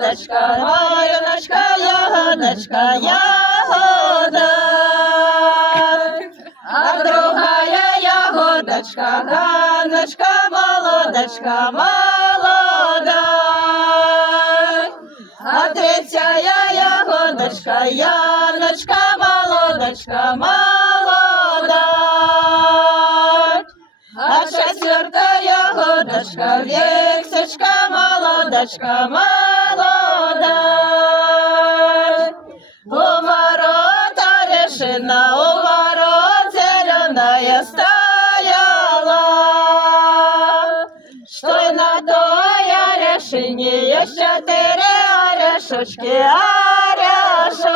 ягодочка, вареночка, ягодочка, ягода. А другая ягодочка, Ганночка, молодочка, молода. А третья ягодочка, Яночка, молодочка, молода. А четвертая ягодочка, Вексочка, молодочка, молода. У ворота решена, у ворот зеленая стояла. Что на той орешине есть 4 орешочки, орешок.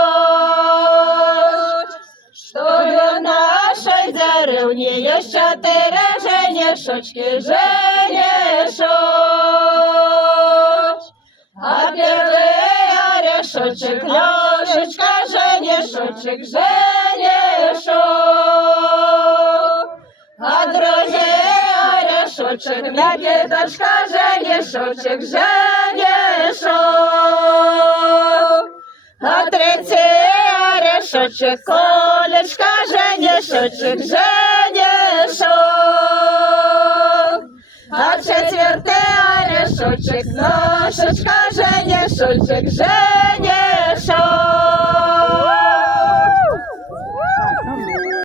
Что в нашей деревне есть 4 женишочки, женишок. А первый орешочек, Лешечка, женишочек, женишок. А другой орешочек, Мякиточка, женишочек, женишок. А третий орешочек, Колечка, женишочек, женишок. А четвертый орешочек, Ношечка, женишочек, женишок.